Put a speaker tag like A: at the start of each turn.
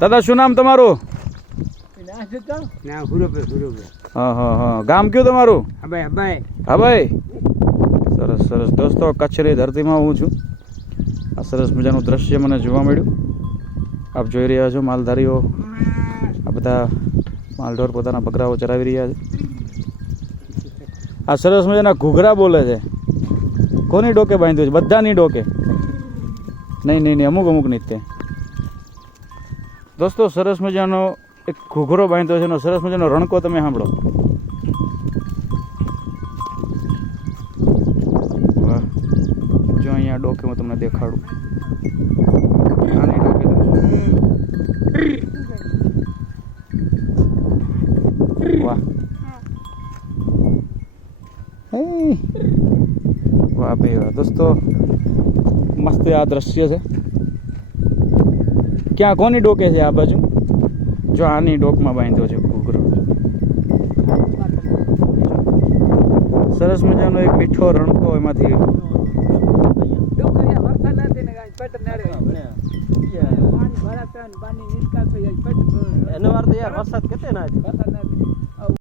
A: દાદા શું નામ તમારું? ગામ કયું તમારું? હા ભાઈ સરસ સરસ. દોસ્તો કચ્છની ધરતીમાં હું છું. આ સરસ મજાનું દ્રશ્ય મને જોવા મળ્યું. આપ જોઈ રહ્યા છો માલધારીઓ. આ બધા માલઢોર પોતાના બકરાઓ ચરાવી રહ્યા છે. આ સરસ મજાના ઘૂઘરા બોલે છે. કોની ડોકે બાંધ્યું છે? બધાની ડોકે. નહીં નહીં નહીં, અમુક અમુક નહીં તે દોસ્તો, સરસ મજાનો એક ઘૂઘરો બાંધ્યો છે એનો સરસ મજાનો રણકો તમે સાંભળો. વાહ, જો અહીંયા ડોકે હું તમને દેખાડું. વાહ. વાહ, ભાઈ, વાહ. દોસ્તો મસ્ત આ દ્રશ્ય છે. ક્યાં, કોની ડોકે છે આ બાજુ? જો આની ડોકમાં બાંધ્યો છે ઘૂઘરો. સરસ મજાનો એક મીઠો રણકો એમાંથી
B: એનો વાર તો યાર વરસાદ કેતે ના